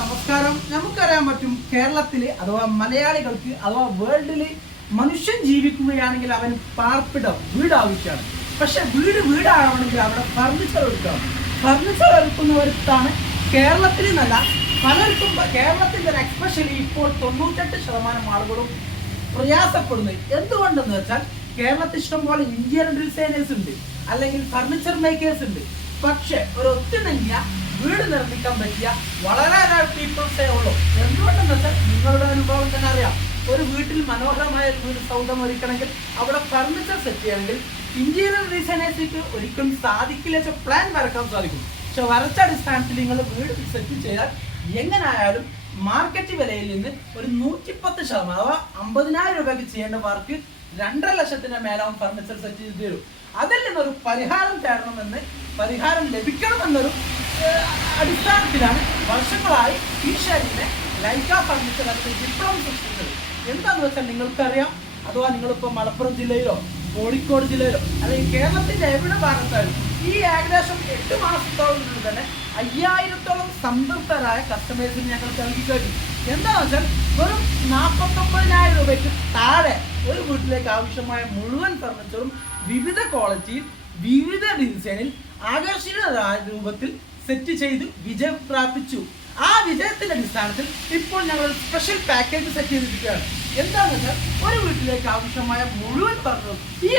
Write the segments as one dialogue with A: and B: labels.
A: നമസ്കാരം നമുക്കറിയാൻ പറ്റും കേരളത്തിൽ അഥവാ മലയാളികൾക്ക് അഥവാ വേൾഡിൽ മനുഷ്യൻ ജീവിക്കുകയാണെങ്കിൽ അവൻ പാർപ്പിടം വീട് ആവശ്യമാണ് പക്ഷെ വീട് വീടാവണമെങ്കിൽ അവിടെ ഫർണിച്ചർ എടുക്കണം ഫർണിച്ചർ എടുക്കുന്നവർത്താണ് കേരളത്തിൽ നല്ല പലർക്കും കേരളത്തിന്റെ തന്നെ എക്സ്പെഷ്യലി ഇപ്പോൾ തൊണ്ണൂറ്റെട്ട് ശതമാനം ആളുകളും പ്രയാസപ്പെടുന്നത്. എന്തുകൊണ്ടെന്ന് വെച്ചാൽ കേരളത്തിൽ ഇഷ്ടംപോലെ ഇന്ത്യൻ ഡിസൈനേഴ്സ് ഉണ്ട് അല്ലെങ്കിൽ ഫർണിച്ചർ മേക്കേഴ്സ് ഉണ്ട്. പക്ഷെ ഒരു ഒത്തിണങ്ങിയ വീട് നിർമ്മിക്കാൻ പറ്റിയ വളരെ പീപ്പിൾസേ ഉള്ളൂ. എന്തുകൊണ്ടെന്ന് വെച്ചാൽ നിങ്ങളുടെ അനുഭവം തന്നെ അറിയാം. ഒരു വീട്ടിൽ മനോഹരമായ വീട് സൗധം ഒരുക്കണമെങ്കിൽ അവിടെ ഫർണിച്ചർ സെറ്റ് ചെയ്യണമെങ്കിൽ ഇന്ത്യയിലെ ഡിസൈനേഴ്സിക്ക് ഒരിക്കലും സാധിക്കില്ല വെച്ചാൽ പ്ലാൻ വരക്കാൻ സാധിക്കും. പക്ഷെ വരച്ച അടിസ്ഥാനത്തിൽ നിങ്ങൾ വീട് സെറ്റ് ചെയ്താൽ എങ്ങനായാലും മാർക്കറ്റ് വിലയിൽ നിന്ന് ഒരു നൂറ്റിപ്പത്ത് ശതമാനം അഥവാ അമ്പതിനായിരം രൂപയ്ക്ക് ചെയ്യേണ്ട വർക്ക് രണ്ടര ലക്ഷത്തിന്റെ മേലാവും ഫർണിച്ചർ സെറ്റ് ചെയ്ത് തരും. അതിൽ നിന്നൊരു പരിഹാരം തേടണമെന്ന് പരിഹാരം ലഭിക്കണമെന്നൊരു അടിസ്ഥാനത്തിലാണ് വർഷങ്ങളായി ഈ ശരീരനെ ലൈക്ക ഫർണിച്ചർ അല്ലെങ്കിൽ വിപ്ലവം സൃഷ്ടിച്ചത്. എന്താന്ന് വെച്ചാൽ നിങ്ങൾക്കറിയാം. അഥവാ നിങ്ങളിപ്പോൾ മലപ്പുറം ജില്ലയിലോ കോഴിക്കോട് ജില്ലയിലോ അല്ലെങ്കിൽ കേരളത്തിന്റെ എവിടെ ഭാഗത്തായാലും ഈ ഏകദേശം എട്ട് മാസത്തോളം തന്നെ അയ്യായിരത്തോളം സംതൃപ്തരായ കസ്റ്റമേഴ്സിന് ഞങ്ങൾ നൽകി കഴിഞ്ഞു. എന്താണെന്ന് വെച്ചാൽ വെറും നാൽപ്പത്തൊമ്പതിനായിരം രൂപയ്ക്ക് താഴെ ഒരു വീട്ടിലേക്ക് ആവശ്യമായ മുഴുവൻ ഫർണിച്ചറും വിവിധ ക്വാളിറ്റിയിൽ വിവിധ ഡിസൈനിൽ ആകർഷണീയമായ രൂപത്തിൽ സെറ്റ് ചെയ്ത് വിജയം പ്രാപിച്ചു. ആ വിജയത്തിന്റെ അടിസ്ഥാനത്തിൽ ഇപ്പോൾ ഞങ്ങൾ സ്പെഷ്യൽ പാക്കേജ് സെറ്റ് ചെയ്തിരിക്കുകയാണ്. എന്താണെന്ന് വെച്ചാൽ ഒരു വീട്ടിലേക്ക് ആവശ്യമായ മുഴുവൻ പറഞ്ഞു ഈ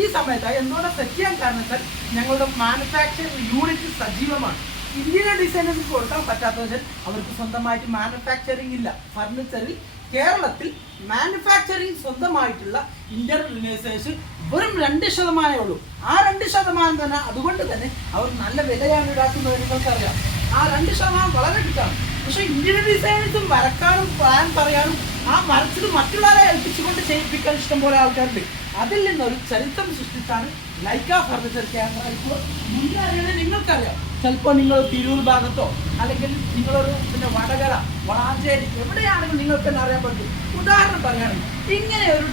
A: ഈ സമയത്ത് എന്തുകൊണ്ട് സെറ്റ് ചെയ്യാൻ കാരണം വെച്ചാൽ ഞങ്ങളുടെ മാനുഫാക്ചറിംഗ് യൂണിറ്റ് സജീവമാണ്. ഇന്ത്യയിലെ ഡിസൈനേഴ്സ് കൊടുക്കാൻ പറ്റാത്തവർ അവർക്ക് സ്വന്തമായിട്ട് മാനുഫാക്ചറിംഗ് ഇല്ല. ഫർണിച്ചറിൽ കേരളത്തിൽ മാനുഫാക്ചറിങ് സ്വന്തമായിട്ടുള്ള ഡിസൈനേഴ്സ് വെറും രണ്ട് ശതമാനമേ ഉള്ളൂ. ആ രണ്ട് ശതമാനം തന്നെ അതുകൊണ്ട് തന്നെ അവർ നല്ല വിലയാണ് ഈടാക്കുന്നത് നിങ്ങൾക്കറിയാം. ആ രണ്ട് ശതമാനം വളരെ കിട്ടാണ് പക്ഷെ ഇന്ത്യൻ ഡിസൈനേഴ്സും വരക്കാനും പ്ലാൻ പറയാനും ആ വരച്ചത് മറ്റുള്ളവരെ ഏൽപ്പിച്ചുകൊണ്ട് ചെയ്യിപ്പിക്കാൻ ഇഷ്ടംപോലെ ആൾക്കാരുണ്ട്. അതിൽ നിന്നൊരു ചരിത്രം സൃഷ്ടിച്ചാണ് ലൈക്ക ഫർണിച്ചർ ക്യാമറ ഇപ്പോൾ അറിയണത് നിങ്ങൾക്കറിയാം. ചിലപ്പോൾ നിങ്ങൾ തിരൂർ ഭാഗത്തോ അല്ലെങ്കിൽ നിങ്ങളൊരു പിന്നെ വടകര വളാഞ്ചേരി എവിടെയാണെങ്കിലും നിങ്ങൾക്ക് തന്നെ അറിയാൻ പറ്റും. ഉദാഹരണം പറയുകയാണെങ്കിൽ ഇങ്ങനെ ഒരു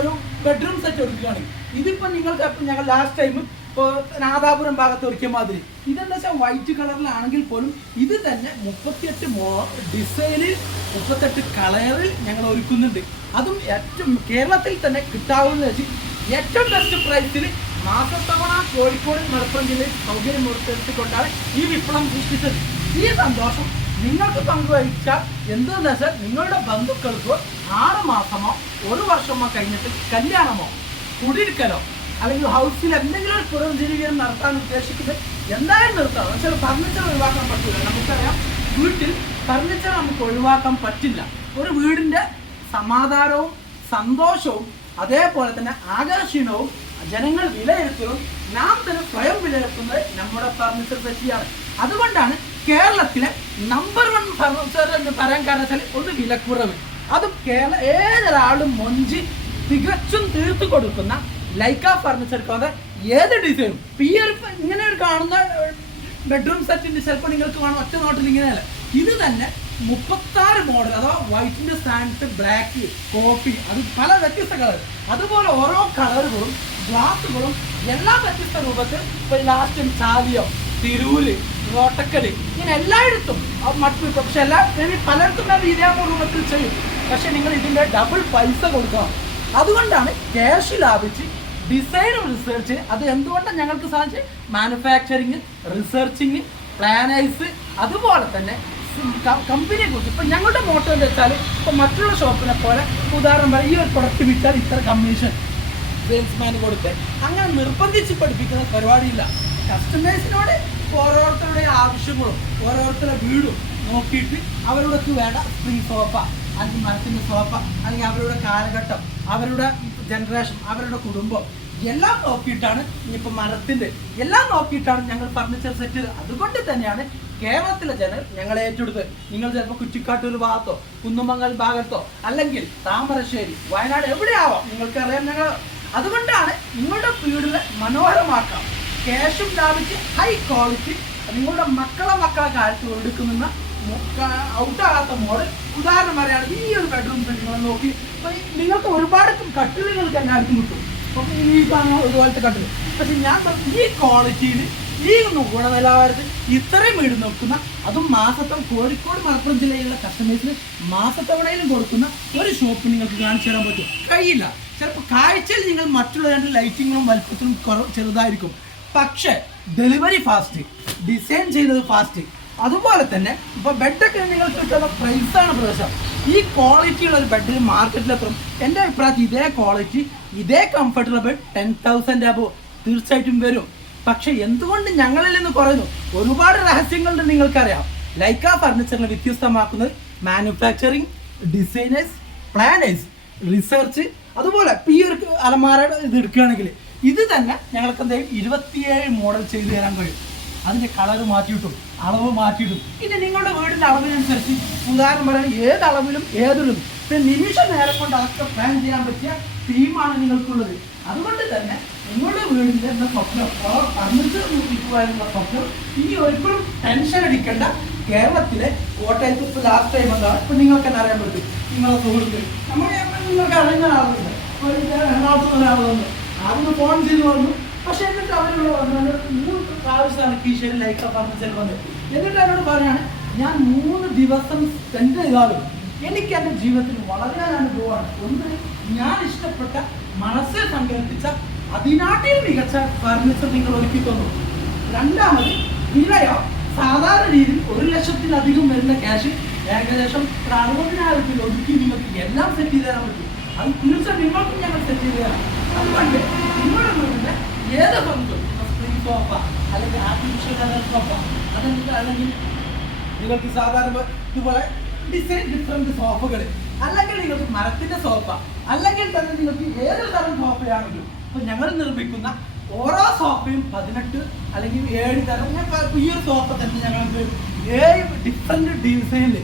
A: ഒരു ബെഡ്റൂം സെറ്റ് ഒരുക്കുകയാണെങ്കിൽ ഇതിപ്പോൾ നിങ്ങൾക്ക് ഞങ്ങൾ ലാസ്റ്റ് ടൈം ഇപ്പോൾ നാദാപുരം ഭാഗത്ത് ഒരുക്കിയ മാതിരി. ഇതെന്താ വെച്ചാൽ വൈറ്റ് കളറിലാണെങ്കിൽ പോലും ഇത് തന്നെ മുപ്പത്തിയെട്ട് മോ ഡിസൈനിൽ മുപ്പത്തെട്ട് കളറിൽ ഞങ്ങൾ ഒരുക്കുന്നുണ്ട്. അതും ഏറ്റവും കേരളത്തിൽ തന്നെ കിട്ടാവുന്ന വെച്ച് ഏറ്റവും ബെസ്റ്റ് പ്രൈസിൽ മാസത്തവണ കോഴിക്കോട് മലപ്പുറം ജില്ലയിൽ സൗകര്യം ഉറപ്പെടുത്തിക്കൊണ്ടാണ് ഈ വിപ്ലവം സൃഷ്ടിച്ചത്. ഈ സന്തോഷം നിങ്ങൾക്ക് പങ്കുവഹിച്ചാൽ എന്തെന്ന് വെച്ചാൽ നിങ്ങളുടെ ബന്ധുക്കൾക്ക് ആറ് മാസമോ ഒരു വർഷമോ കഴിഞ്ഞിട്ട് കല്യാണമോ കുടിയിരിക്കലോ അല്ലെങ്കിൽ ഹൗസിൽ എന്തെങ്കിലും ഒരു പുനർജീവീകരണം നടത്താൻ ഉദ്ദേശിക്കുന്നത് എന്തായാലും നിർത്താം. വെച്ചാൽ ഫർണിച്ചർ ഒഴിവാക്കാൻ പറ്റില്ല നമുക്കറിയാം വീട്ടിൽ ഫർണിച്ചർ നമുക്ക് ഒഴിവാക്കാൻ പറ്റില്ല. ഒരു വീടിന്റെ സമാധാനവും സന്തോഷവും അതേപോലെ തന്നെ ആകർഷണവും ജനങ്ങൾ വിലയിരുത്തുന്നതും നാം തന്നെ സ്വയം വിലയിരുത്തുന്നത് നമ്മുടെ ഫർണിച്ചർ സെറ്റിയാണ് അതുകൊണ്ടാണ് കേരളത്തിലെ നമ്പർ വൺ ഫർണിച്ചർ എന്ന് പറയാൻ കാരണം ഒന്ന് വിലക്കുറവ്. അതും കേരള ഏതൊരാളും മൊഞ്ചി തികച്ചും തീർത്തു കൊടുക്കുന്ന ലൈക്ക ഫർണിച്ചർ എടുക്കാതെ ഏത് ഡിസൈൻ ഈ ഒരു ഇങ്ങനെ ഒരു കാണുന്ന ബെഡ്റൂം സെറ്റിന്റെ ചിലപ്പോൾ നിങ്ങൾക്ക് കാണും. ഒറ്റ നോട്ടിൽ ഇങ്ങനെയല്ല. ഇത് തന്നെ മുപ്പത്താറ് മോഡൽ അഥവാ വൈറ്റിന്റെ സ്ഥാനത്ത് ബ്ലാക്ക് കോഫി അത് പല വ്യത്യസ്ത കളർ അതുപോലെ ഓരോ കളറുകളും ഗ്ലാസുകളും എല്ലാ വ്യത്യസ്ത രൂപത്തിൽ ഇപ്പൊ ലാസ്റ്റ് ചാവിയോ തിരൂര് റോട്ടക്കൽ ഇങ്ങനെ എല്ലായിടത്തും. മറ്റു പക്ഷെ എല്ലാ പലയിടത്തും അത് ഇതേ രൂപത്തിൽ ചെയ്യും. പക്ഷെ നിങ്ങൾ ഇതിന്റെ ഡബിൾ പൈസ കൊടുക്കണം. അതുകൊണ്ടാണ് ക്യാഷ് ലാഭിച്ച് ഡിസൈനും റിസർച്ച് അത് എന്തുകൊണ്ടാണ് ഞങ്ങൾക്ക് സാധിച്ചത്? മാനുഫാക്ചറിങ് റിസർച്ചിങ് പ്ലാനൈസ് അതുപോലെ തന്നെ കമ്പനിയെ കുറിച്ച്. ഇപ്പം ഞങ്ങളുടെ മോട്ടോ എന്ന് വെച്ചാൽ ഇപ്പം മറ്റുള്ള ഷോപ്പിനെ പോലെ ഉദാഹരണം പറയാം. ഈ ഒരു പ്രൊഡക്റ്റ് വിറ്റാൽ ഇത്ര കമ്മീഷൻ സെയിൽസ്മാന് കൊടുത്ത് അങ്ങനെ നിർബന്ധിച്ച് പഠിപ്പിക്കുന്ന പരിപാടിയില്ല. കസ്റ്റമേഴ്സിനോട് ഓരോരുത്തരുടെ ആവശ്യങ്ങളും ഓരോരുത്തരുടെ വീടും നോക്കിയിട്ട് അവരോടൊക്കെ വേണ്ട സ്പ്രിംഗ് സോഫ അല്ലെങ്കിൽ മരത്തിന്റെ സോഫ അല്ലെങ്കിൽ അവരുടെ കാലഘട്ടം അവരുടെ ജനറേഷൻ അവരുടെ കുടുംബം. എല്ലാം നോക്കിയിട്ടാണ് ഇനിയിപ്പോൾ മരത്തിന്റെ എല്ലാം നോക്കിയിട്ടാണ് ഞങ്ങൾ ഫർണിച്ചർ സെറ്റ് അതുകൊണ്ട് തന്നെയാണ് കേരളത്തിലെ ജനങ്ങൾ ഞങ്ങളെ ഏറ്റെടുത്ത്. നിങ്ങൾ ചിലപ്പോൾ കുറ്റിക്കാട്ടൂർ ഭാഗത്തോ കുന്നുമംഗൽ ഭാഗത്തോ അല്ലെങ്കിൽ താമരശ്ശേരി വയനാട് എവിടെയാവാം നിങ്ങൾക്കറിയാം ഞങ്ങൾ. അതുകൊണ്ടാണ് നിങ്ങളുടെ വീടിനെ മനോഹരമാക്കാം. ക്യാഷും ലാഭിച്ച് ഹൈ ക്വാളിറ്റി നിങ്ങളുടെ മക്കളെ മക്കളെ കാലത്ത് എടുക്കുന്ന ഔട്ടാകാത്ത മോഡൽ. ഉദാഹരണം പറയുകയാണെങ്കിൽ ഈ ഒരു ബെഡ്റൂം നിങ്ങൾ നോക്കി. നിങ്ങൾക്ക് ഒരുപാട് കട്ടിലുകൾക്ക് എല്ലാവർക്കും കിട്ടും. അപ്പം ഈ കാണുന്ന ഇതുപോലത്തെ കട്ടിൽ പക്ഷെ ഞാൻ ഈ ക്വാളിറ്റിയിൽ ഈ ഗുണനിലവാരത്തിൽ ഇത്രയും വീട് നോക്കുന്ന അതും മാസത്തെ കോഴിക്കോട് മലപ്പുറം ജില്ലയിലുള്ള കസ്റ്റമേഴ്സിന് മാസത്തവണയിലും കൊടുക്കുന്ന ഒരു ഷോപ്പ് നിങ്ങൾക്ക് കാണിച്ചു തരാൻ പറ്റും. കഴിയില്ല. ചിലപ്പോൾ കാഴ്ചയിൽ നിങ്ങൾ മറ്റുള്ള രണ്ട് ലൈറ്റിങ്ങും വലുപ്പത്തിലും കുറവ് ചെറുതായിരിക്കും. പക്ഷേ ഡെലിവറി ഫാസ്റ്റ് ഡിസൈൻ ചെയ്യുന്നത് ഫാസ്റ്റ് അതുപോലെ തന്നെ ഇപ്പൊ ബെഡൊക്കെ നിങ്ങൾക്ക് കിട്ടുന്ന പ്രൈസാണ് പ്രദേശം. ഈ ക്വാളിറ്റിയുള്ള ഒരു ബെഡിൽ മാർക്കറ്റിൽ എത്തും. എന്റെ അഭിപ്രായത്തിൽ ഇതേ ക്വാളിറ്റി ഇതേ കംഫർട്ടുള്ള ബെഡ് ടെൻ തൗസൻഡ് അബോ തീർച്ചയായിട്ടും വരും. പക്ഷെ എന്തുകൊണ്ട് ഞങ്ങളിൽ നിന്ന് കുറയുന്നു? ഒരുപാട് രഹസ്യങ്ങളുണ്ട് നിങ്ങൾക്കറിയാം. ലൈക്ക ഫർണിച്ചറിനെ വ്യത്യസ്തമാക്കുന്നത് മാനുഫാക്ചറിങ് ഡിസൈനേഴ്സ് പ്ലാനേഴ്സ് റിസർച്ച് അതുപോലെ ഇപ്പൊ ഈ ഒരു അലമാരയുടെ ഇത് എടുക്കുകയാണെങ്കിൽ ഇത് തന്നെ ഞങ്ങൾക്ക് എന്തെങ്കിലും ഇരുപത്തിയേഴ് മോഡൽ ചെയ്തു തരാൻ കഴിയും. അതിന്റെ കളർ മാറ്റിയിട്ടും അളവ് മാറ്റിയിട്ടും. പിന്നെ നിങ്ങളുടെ വീടിന്റെ അളവിനനുസരിച്ച് ഉദാഹരണം പറയാൻ ഏത് അളവിലും ഏതൊരു പിന്നെ നിമിഷ നേരം കൊണ്ട് അതൊക്കെ പ്ലാൻ ചെയ്യാൻ പറ്റിയ തീമാണ് നിങ്ങൾക്കുള്ളത്. അതുകൊണ്ട് തന്നെ നിങ്ങളുടെ വീടിന്റെ എന്ന സ്വപ്നം? ഫർണിച്ചർ നിർമ്മിക്കുവാനുള്ള സ്വപ്നം. ഇനി ഒരിക്കലും ടെൻഷൻ അടിക്കേണ്ട. കേരളത്തിലെ കോട്ടയത്ത് ഇപ്പൊ ലാസ്റ്റ് ടൈം എന്താണ് ഇപ്പൊ നിങ്ങൾക്ക് തന്നെ അറിയാൻ പറ്റും. നിങ്ങളെ സുഹൃത്ത്. നമ്മുടെ നിങ്ങൾക്ക് അറിയുന്ന ആളുണ്ട് എറണാകുളത്ത് ഒരാളുണ്ട്. ആദ്യം ഫോൺ ചെയ്ത് വന്നു പക്ഷെ എന്നിട്ട് അവരോട് പറഞ്ഞു മൂന്ന് പ്രാവശ്യമാണ് കീശയിൽ ലൈക്ക ഫർണിച്ചർ വന്നത് എന്നിട്ട് അവരോട് പറയാണ് ഞാൻ മൂന്ന് ദിവസം സ്പെൻഡ് ചെയ്താലും എനിക്ക് എന്റെ ജീവിതത്തിൽ വളരെ അനുഭവമാണ് ഒന്ന് ഞാൻ ഇഷ്ടപ്പെട്ട മനസ്സിൽ സങ്കല്പിച്ച അതിനാട്ടിൽ മികച്ച ഫർണിച്ചർ നിങ്ങൾ ഒരുക്കി തന്നു. രണ്ടാമത് വിലയോ സാധാരണ രീതിയിൽ ഒരു ലക്ഷത്തിലധികം വരുന്ന ക്യാഷ് ഏകദേശം അറുപതിനായിരത്തിൽ ഒതുക്കി നിങ്ങൾക്ക് എല്ലാം സെറ്റ് ചെയ്ത് തരാൻ പറ്റും. അത് തീർച്ചയായും നിങ്ങൾക്കും ഞങ്ങൾ സെറ്റ് ചെയ്ത് തരാം. അതുകൊണ്ട് നിങ്ങളുടെ ഏത് സോഫ അല്ലെങ്കിൽ ആർട്ടിഫിഷ്യൽ അല്ലെങ്കിൽ നിങ്ങൾക്ക് സാധാരണ ഇതുപോലെ ഡിസൈൻ ഡിഫറെന്റ് സോഫകൾ അല്ലെങ്കിൽ നിങ്ങൾക്ക് മരത്തിന്റെ സോഫ അല്ലെങ്കിൽ തന്നെ നിങ്ങൾക്ക് ഏത് തരം സോഫയാണെങ്കിലും ഇപ്പൊ ഞങ്ങൾ നിർമ്മിക്കുന്ന ഓരോ സോഫയും പതിനെട്ട് അല്ലെങ്കിൽ ഏഴ് തരം. ഈ ഒരു സോഫ തന്നെ ഞങ്ങൾക്ക് ഏഴ് ഡിഫറെന്റ് ഡിസൈനിൽ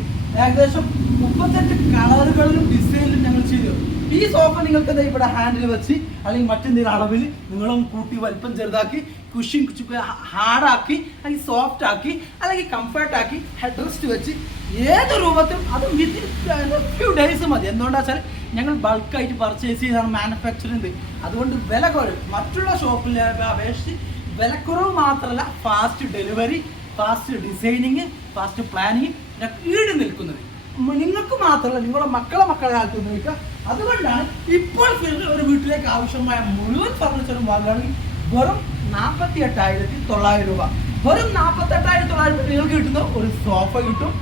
A: ഏകദേശം മുപ്പത്തെട്ട് കളറുകളിലും ഡിസൈനിലും ഞങ്ങൾ ചെയ്തു. ഈ സോഫ നിങ്ങൾക്ക് ഇവിടെ ഹാൻഡിൽ വെച്ച് അല്ലെങ്കിൽ മറ്റെന്തെങ്കിലും അളവിൽ നിങ്ങളും കൂട്ടി വലിപ്പം ചെറുതാക്കി കുഷിൻ ഹാർഡാക്കി അല്ലെങ്കിൽ സോഫ്റ്റ് ആക്കി അല്ലെങ്കിൽ കംഫർട്ട് ആക്കി ഹെഡ് റെസ്റ്റ് വെച്ച് ഏത് രൂപത്തിലും അത് വിത്തിൻ ഫ്യൂ ഡേയ്സ് മതി. എന്തുകൊണ്ടാ വെച്ചാൽ ഞങ്ങൾ ബൾക്കായിട്ട് പർച്ചേസ് ചെയ്താണ് മാനുഫാക്ചറിങ് അതുകൊണ്ട് വില കുറവ്. മറ്റുള്ള ഷോപ്പിലെ അപേക്ഷിച്ച് വിലക്കുറവ് മാത്രമല്ല fast delivery fast designing fast planning ഈട് നിൽക്കുന്നത്. നിങ്ങൾക്ക് മാത്രമല്ല നിങ്ങളുടെ മക്കളെ മക്കളെ ഉപയോഗിക്കുക. അതുകൊണ്ടാണ് ഇപ്പോൾ ഒരു വീട്ടിലേക്ക് ആവശ്യമായ മുഴുവൻ ഫർണിച്ചറും വാങ്ങുകയാണെങ്കിൽ വെറും നാൽപ്പത്തി എട്ടായിരത്തി തൊള്ളായിരം രൂപ. വെറും നാൽപ്പത്തി എട്ടായിരത്തി തൊള്ളായിരം രൂപ നിങ്ങൾക്ക് കിട്ടുന്ന ഒരു സോഫ കിട്ടും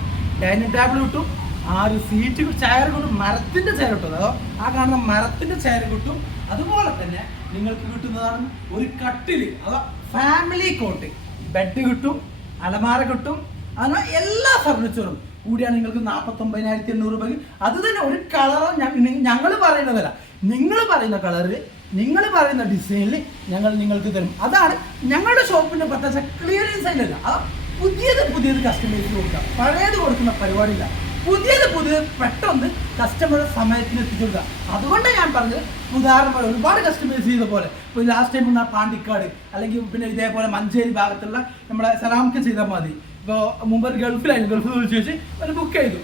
A: ഡൈനിങ് ടേബിൾ കിട്ടും ആ ഒരു സീറ്റ് ചെയർ കിട്ടും മരത്തിന്റെ ചെയർ കിട്ടും. അതോ ആ കാണുന്ന മരത്തിന്റെ ചെയർ കിട്ടും. അതുപോലെ തന്നെ നിങ്ങൾക്ക് കിട്ടുന്നതാണ് ഒരു കട്ടിൽ അതോ ഫാമിലി കോട്ട് ബെഡ് കിട്ടും അലമാര കിട്ടും അങ്ങനെ എല്ലാ ഫർണിച്ചറും കൂടിയാണ് നിങ്ങൾക്ക് നാൽപ്പത്തി ഒമ്പതിനായിരത്തി എണ്ണൂറ് രൂപയ്ക്ക്. അത് തന്നെ ഒരു കളറോ ഞങ്ങൾ പറയുന്നതല്ല. നിങ്ങൾ പറയുന്ന കളറിൽ നിങ്ങൾ പറയുന്ന ഡിസൈനിൽ ഞങ്ങൾ നിങ്ങൾക്ക് തരും. അതാണ് ഞങ്ങളുടെ ഷോപ്പിന്റെ പ്രത്യേക ക്ലിയറൻസ് അല്ല അത് പുതിയത് പുതിയത് കസ്റ്റമേഴ്സ് കൊടുക്കുക. പഴയത് കൊടുക്കുന്ന പരിപാടിയില്ല. പുതിയത് പുതിയത് പെട്ടെന്ന് കസ്റ്റമറുടെ സമയത്തിന് എത്തിച്ചു കൊടുക്കുക. അതുകൊണ്ട് ഞാൻ പറഞ്ഞത് ഉദാഹരണം ഒരുപാട് കസ്റ്റമേഴ്സ് ചെയ്ത പോലെ. ഇപ്പോൾ ലാസ്റ്റ് ടൈം പാണ്ടിക്കാട് അല്ലെങ്കിൽ പിന്നെ ഇതേപോലെ മഞ്ചേരി ഭാഗത്തുള്ള നമ്മുടെ സലാമക്ക് ചെയ്താൽ മതി. ഇപ്പോൾ മുമ്പ് ഗൾഫിലായിരുന്നു. ഗൾഫിൽ വിളിച്ചു വെച്ച് ഒരു ബുക്ക് ചെയ്തു.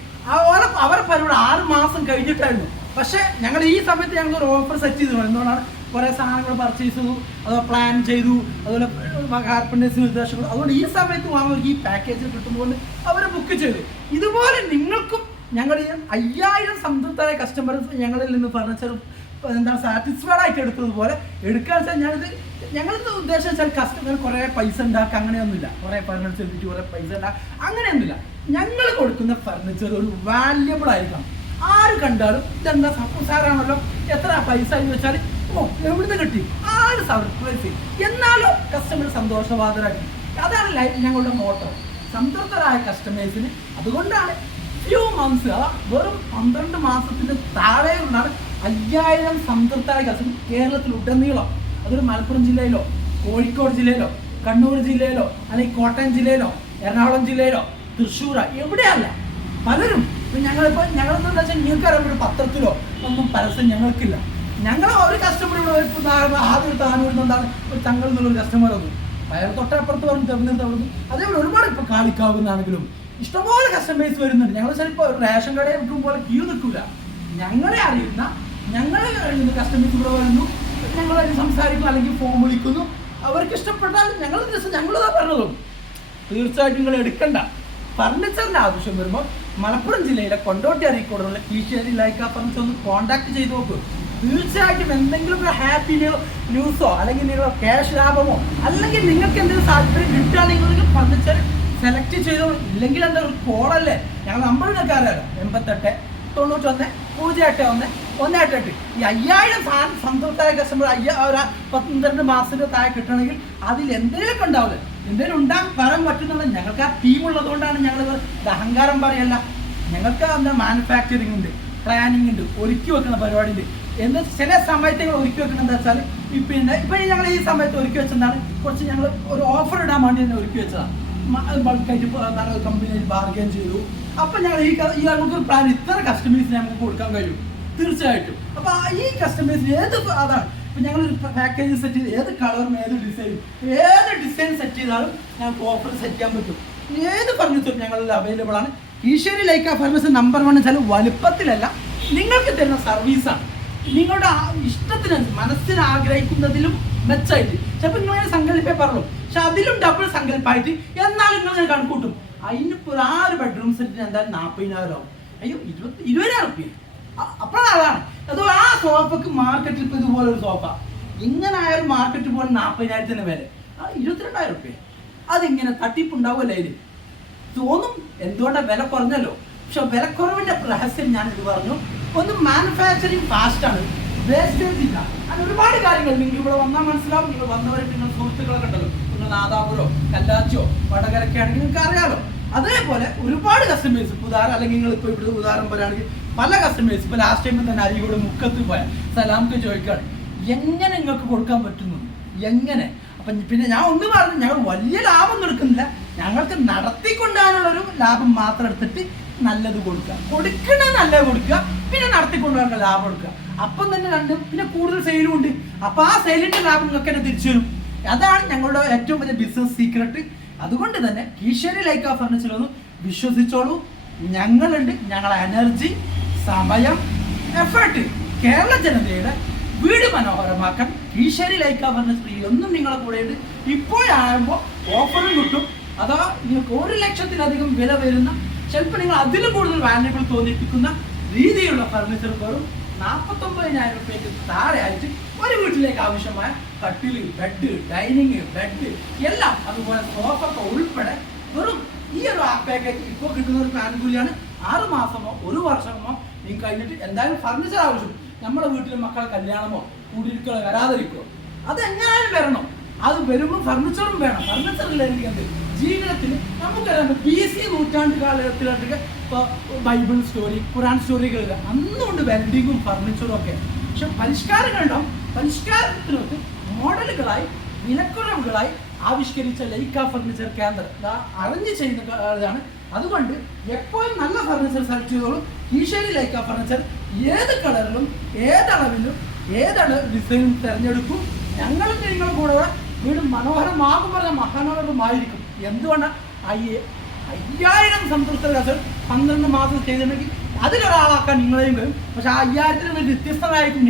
A: ഓരോ അവരെ പരിപാടി ആറ് മാസം കഴിഞ്ഞിട്ടായിരുന്നു. പക്ഷേ ഞങ്ങൾ ഈ സമയത്ത് ഞങ്ങൾ ഒരു ഓഫർ സെറ്റ് ചെയ്തു. എന്തുകൊണ്ടാണ്? കുറേ സാധനങ്ങൾ പർച്ചേസ് ചെയ്തു. അതോ പ്ലാൻ ചെയ്തു. അതുപോലെ കാർപ്പന്റേഴ്സിന് നിർദ്ദേശങ്ങൾ അതുകൊണ്ട് ഈ സമയത്ത് വാങ്ങുക ഈ പാക്കേജിൽ കിട്ടുമ്പോൾ അവർ ബുക്ക് ചെയ്തു. ഇതുപോലെ നിങ്ങൾക്കും ഞങ്ങൾ അയ്യായിരം സംതൃപ്തരായ കസ്റ്റമേഴ്സ് ഞങ്ങളിൽ നിന്ന് ഫർണിച്ചർ എന്താണ് സാറ്റിസ്ഫൈഡ് ആയിട്ട് എടുത്തതുപോലെ എടുക്കാൻ വെച്ചാൽ ഞാനിത് ഞങ്ങളിത് ഉദ്ദേശം വെച്ചാൽ കസ്റ്റമർ കുറെ പൈസ ഉണ്ടാക്കുക? അങ്ങനെയൊന്നുമില്ല. കുറെ ഫർണിച്ചർ വിറ്റ് കുറെ പൈസ ഉണ്ടാക്കുക. അങ്ങനെയൊന്നുമില്ല. ഞങ്ങൾ കൊടുക്കുന്ന ഫർണിച്ചർ ഒരു വാല്യബിൾ ആയിരിക്കണം. ആര് കണ്ടാലും ഇതെന്താ സാറാണല്ലോ എത്ര പൈസ എന്ന് വെച്ചാൽ ഓ എവിടുന്ന് കിട്ടി? ആര് സർപ്രൈസ് എന്നാലും കസ്റ്റമർ സന്തോഷവാദരാക്കി അതാണ് ലൈഫ് ഞങ്ങളുടെ മോട്ടോ സംതൃപ്തരായ കസ്റ്റമേഴ്സിന് അതുകൊണ്ടാണ് ഫ്യൂ മന്ത്സ് വെറും പന്ത്രണ്ട് മാസത്തിന് കൊണ്ടാണ് അയ്യായിരം സംതൃപ്തരായ കസ്റ്റമർ കേരളത്തിൽ ഉടനീളം. അതൊരു മലപ്പുറം ജില്ലയിലോ കോഴിക്കോട് ജില്ലയിലോ കണ്ണൂർ ജില്ലയിലോ അല്ലെങ്കിൽ കോട്ടയം ജില്ലയിലോ എറണാകുളം ജില്ലയിലോ തൃശ്ശൂരോ എവിടെയല്ല പലരും. ഇപ്പൊ ഞങ്ങളിപ്പോ ഞങ്ങളെന്ന് വെച്ചാൽ നിങ്ങൾക്ക് അറിയാം ഒരു പത്രത്തിലോ ഒന്നും പരസ്യം ഞങ്ങൾക്കില്ല. ഞങ്ങൾ ഒരു കസ്റ്റമർ ഒരു ഉദാഹരണം ആദ്യം ഒരു എന്താണ് ഒരു തങ്ങൾ എന്നുള്ളൊരു കസ്റ്റമർ വന്നു അയാൾ തൊട്ടപ്പുറത്ത് പറഞ്ഞു തെരഞ്ഞെടുത്ത് തവിടുന്നു അതേപോലെ ഒരുപാട് ഇപ്പൊ കാളിക്കാവുന്നാണെങ്കിലും ഇഷ്ടംപോലെ കസ്റ്റമേഴ്സ് വരുന്നുണ്ട്. ഞങ്ങൾ ചിലപ്പോൾ റേഷൻ കടയിൽ വിൽക്കും പോലെ ക്യൂ നിൽക്കില്ല ഞങ്ങളെ അറിയുന്ന ഞങ്ങളെ കഴിയുന്ന കസ്റ്റമേഴ്സ് ഇവിടെ വരുന്നു. ഞങ്ങളായിട്ട് സംസാരിക്കും അല്ലെങ്കിൽ ഫോൺ വിളിക്കുന്നു. അവർക്ക് ഇഷ്ടപ്പെട്ടാൽ ഞങ്ങൾ ദിവസം ഞങ്ങളതാ പറഞ്ഞതും തീർച്ചയായിട്ടും നിങ്ങൾ എടുക്കണ്ട. ഫർണിച്ചറിന്റെ ആവശ്യം വരുമ്പോൾ മലപ്പുറം ജില്ലയിലെ കൊണ്ടോട്ടി അറിയിക്കോടുള്ള കീശേരി ലൈക്ക ഫർണിച്ചർ ഒന്ന് കോൺടാക്ട് ചെയ്ത് നോക്കൂ. തീർച്ചയായിട്ടും എന്തെങ്കിലും ഒരു ഹാപ്പി ന്യൂസോ അല്ലെങ്കിൽ നിങ്ങൾ ക്യാഷ് ലാഭമോ അല്ലെങ്കിൽ നിങ്ങൾക്ക് എന്തെങ്കിലും താല്പര്യം കിട്ടുകയാണെങ്കിൽ നിങ്ങൾക്ക് ഫർണിച്ചർ സെലക്ട് ചെയ്തോ ഇല്ലെങ്കിൽ എന്താ ഒരു കോളല്ലേ ഞങ്ങൾ നമ്പർ നിങ്ങൾക്ക് എൺപത്തെട്ട് തൊണ്ണൂറ്റൊന്ന് പൂജ്യം എട്ട് ഒന്ന് ഒന്ന് എട്ട് എട്ട് ഈ അയ്യായിരം സാധനം സംതൃപ്തരായ കസ്റ്റമർ അയ്യ ഒരു പന്ത്രണ്ട് മാസത്തിന് താഴെ കിട്ടണമെങ്കിൽ അതിൽ എന്തെങ്കിലുമൊക്കെ ഉണ്ടാവില്ല എന്തെങ്കിലും ഉണ്ടാകാൻ പറയാൻ പറ്റുന്നുള്ള ഞങ്ങൾക്ക് ആ ടീം ഉള്ളതുകൊണ്ടാണ് ഞങ്ങൾ അഹങ്കാരം പറയല്ല. ഞങ്ങൾക്ക് എന്താ മാനുഫാക്ചറിങ് ഉണ്ട് പ്ലാനിങ് ഉണ്ട് ഒരുക്കി വെക്കുന്ന പരിപാടി ഉണ്ട് എന്ന് ചില സമയത്ത് ഞങ്ങൾ ഒരുക്കി വെക്കണം എന്താ വെച്ചാൽ പിന്നെ ഇപ്പം ഞങ്ങൾ ഈ സമയത്ത് ഒരുക്കി വെച്ചതാണ് കുറച്ച് ഞങ്ങൾ ഒരു ഓഫർ ഇടാൻ വേണ്ടി തന്നെ ഒരുക്കി വെച്ചതാണ്. ബൾക്കായിട്ട് കമ്പനിയിൽ ബാർഗൈൻ ചെയ്തു. അപ്പം ഞങ്ങൾ ഈ ഈ നമുക്ക് പ്ലാൻ ഇത്ര കസ്റ്റമേഴ്സിന് നമുക്ക് കൊടുക്കാൻ കഴിയും. തീർച്ചയായിട്ടും. അപ്പൊ ഈ കസ്റ്റമേഴ്സിന് ഏത് അതാണ്. ഇപ്പൊ ഞങ്ങൾ ഒരു പാക്കേജ് സെറ്റ് ചെയ്ത് ഏത് കളറും ഏത് ഡിസൈനും ഏത് ഡിസൈൻ സെറ്റ് ചെയ്താലും ഞങ്ങൾക്ക് ഓഫർ സെറ്റ് ചെയ്യാൻ പറ്റും. ഏത് ഫർണിച്ചറും ഞങ്ങളിൽ അവൈലബിൾ ആണ്. Eswari Laika furniture number one വെച്ചാൽ വലുപ്പത്തിലല്ല നിങ്ങൾക്ക് തരുന്ന സർവീസാണ് നിങ്ങളുടെ ഇഷ്ടത്തിന് മനസ്സിന് ആഗ്രഹിക്കുന്നതിലും മെച്ചമായിട്ട് ചിലപ്പോൾ നിങ്ങൾ സങ്കല്പേ പറഞ്ഞു പക്ഷെ അതിലും ഡബിൾ സങ്കല്പമായിട്ട് എന്നാലും നിങ്ങൾ കണക്കൂട്ടും അതിന് ഒരു ബെഡ്റൂം സെറ്റിന് എന്തായാലും നാൽപ്പതിനായിരം ആവും. അയ്യോ ഇരുപത്തി ഇരുപതിനായിരം റുപ്യ അപ്പോഴാണ് അതോ ആ സോഫക്ക് മാർക്കറ്റിൽ ഇപ്പോൾ ഇതുപോലെ ഒരു സോഫ. ഇങ്ങനെ ആയാലും മാർക്കറ്റ് പോലെ നാൽപ്പതിനായിരത്തിന് വില ഇരുപത്തിരണ്ടായിരം റുപ്യ അതിങ്ങനെ തട്ടിപ്പുണ്ടാവുമല്ലേ അതിൽ തോന്നും എന്തുകൊണ്ടാണ് വില കുറഞ്ഞല്ലോ. പക്ഷെ വിലക്കുറവിന്റെ രഹസ്യം ഞാൻ ഇത് പറഞ്ഞു. ഒന്ന് മാനുഫാക്ചറിങ് ആണ്. വേസ്റ്റേജ് ഇല്ല. അങ്ങനെ ഒരുപാട് കാര്യങ്ങൾ നിങ്ങൾ ഇവിടെ വന്നാൽ മനസ്സിലാവും. നിങ്ങൾ വന്നവരെ നിങ്ങൾ സുഹൃത്തുക്കളൊക്കെ ഉണ്ടല്ലോ. നിങ്ങൾ നാദാപുരോ കല്ലാച്ചോ വടകരൊക്കെ ആണെങ്കിൽ നിങ്ങൾക്ക് അറിയാലോ അതേപോലെ ഒരുപാട് കസ്റ്റമേഴ്സ് ഇപ്പോൾ ഉദാഹരണം അല്ലെങ്കിൽ നിങ്ങൾ ഇപ്പോൾ ഇവിടെ ഉദാഹരണം പറയുകയാണെങ്കിൽ പല കസ്റ്റമേഴ്സ് ഇപ്പോൾ ലാസ്റ്റ് ടൈം തന്നെ അരികൂടെ മുക്കത്ത് പോയ സലാംക്ക് ചോദിക്കുകയാണ് എങ്ങനെ നിങ്ങൾക്ക് കൊടുക്കാൻ പറ്റുന്നു? എങ്ങനെ? അപ്പം പിന്നെ ഞാൻ ഒന്ന് പറഞ്ഞു ഞങ്ങൾ വലിയ ലാഭം എടുക്കുന്നില്ല. ഞങ്ങൾക്ക് നടത്തിക്കൊണ്ടാനുള്ളൊരു ലാഭം മാത്രം എടുത്തിട്ട് നല്ലത് കൊടുക്കുക. കൊടുക്കണ നല്ലത് കൊടുക്കുക പിന്നെ നടത്തിക്കൊണ്ടുപോകാനുള്ള ലാഭം എടുക്കുക. അപ്പം തന്നെ രണ്ടും പിന്നെ കൂടുതൽ സെയിലും ഉണ്ട്. അപ്പം ആ സെയിലിന്റെ ലാഭം നിങ്ങൾക്ക് തന്നെ തിരിച്ചു വരും അതാണ് ഞങ്ങളുടെ ഏറ്റവും വലിയ ബിസിനസ് സീക്രട്ട് അതുകൊണ്ട് തന്നെ കീശേരി ഓഫ് ഫർണിച്ചർ ഒന്ന് വിശ്വസിച്ചോളൂ. ഞങ്ങളുണ്ട് ഞങ്ങളെ എനർജി സമയം. എഫേർട്ട് കേരള ജനതയുടെ വീട് മനോഹരമാക്കാൻ ഈശ്വരി ലൈക്ക സ്ത്രീ ഒന്നും നിങ്ങളെ കൂടെ ഉണ്ട്. ഇപ്പോഴാകുമ്പോൾ ഓഫറും കിട്ടും. അതാ നിങ്ങൾക്ക് ഒരു ലക്ഷത്തിലധികം വില വരുന്ന ചിലപ്പോൾ നിങ്ങൾ അതിലും കൂടുതൽ വാല്യബിൾ തോന്നിപ്പിക്കുന്ന രീതിയിലുള്ള ഫർണിച്ചർ വെറും നാൽപ്പത്തൊമ്പതിനായിരം രൂപയ്ക്ക് താഴെയായിട്ട് ഒരു വീട്ടിലേക്ക് ആവശ്യമായ കട്ടിൽ ബെഡ് ഡൈനിങ് ബെഡ് എല്ലാം അതുപോലെ സോഫ ഒക്കെ ഉൾപ്പെടെ വെറും ഈ ഒരു പാക്കേജ് ഇപ്പോൾ കിട്ടുന്ന ഒരു ആനുകൂല്യമാണ് ആറ് മാസമോ ഒരു വർഷമോ നിങ്ങൾക്ക് കഴിഞ്ഞിട്ട് എന്തായാലും ഫർണിച്ചർ ആവശ്യം. നമ്മുടെ വീട്ടിലെ മക്കൾ കല്യാണമോ കുടിയിരിക്കലോ വരാതിരിക്കോ അത് എങ്ങനെയായാലും വരണം. അത് വരുമ്പോൾ ഫർണിച്ചറും വേണം. ഫർണിച്ചർ ഇല്ലെങ്കിൽ എന്ത്? ജീവിതത്തിൽ നമുക്കറിയാം ബി സി നൂറ്റാണ്ട് കാലത്തിലൊക്കെ ഇപ്പോൾ ബൈബിൾ സ്റ്റോറി ഖുറാൻ സ്റ്റോറികൾ അന്നുകൊണ്ട് വെൽഡിങ്ങും ഫർണിച്ചറും ഒക്കെ. പക്ഷെ പരിഷ്കാരം കണ്ടോ പരിഷ്കാരത്തിനൊക്കെ മോഡലുകളായി വിലക്കുറവുകളായി ആവിഷ്കരിച്ച ലൈക്ക ഫർണിച്ചർ കേന്ദ്രം. അറിഞ്ഞ് ചെയ്യുന്ന ആളാണ് അതുകൊണ്ട് എപ്പോഴും നല്ല ഫർണിച്ചർ സെലക്ട് ചെയ്തോളൂ. കീശേരി ലൈക്ക ഫർണിച്ചർ ഏത് കളറിലും ഏതളവിലും ഏതള ഡിസൈനും തിരഞ്ഞെടുക്കും. ഞങ്ങളും നിങ്ങളും കൂടെ വീട് മനോഹരമാകും പറഞ്ഞ മഹാനോഹരമായിരിക്കും എന്തുകൊണ്ടാണ് അയ്യേ അയ്യായിരം സംതൃപ്ത കസൽ പന്ത്രണ്ട് മാസം ചെയ്തിട്ടുണ്ടെങ്കിൽ അതിലൊരാളാക്കാൻ നിങ്ങളെയും വരും. പക്ഷെ ആ അയ്യായിരത്തിന് വ്യത്യസ്തമായിരിക്കും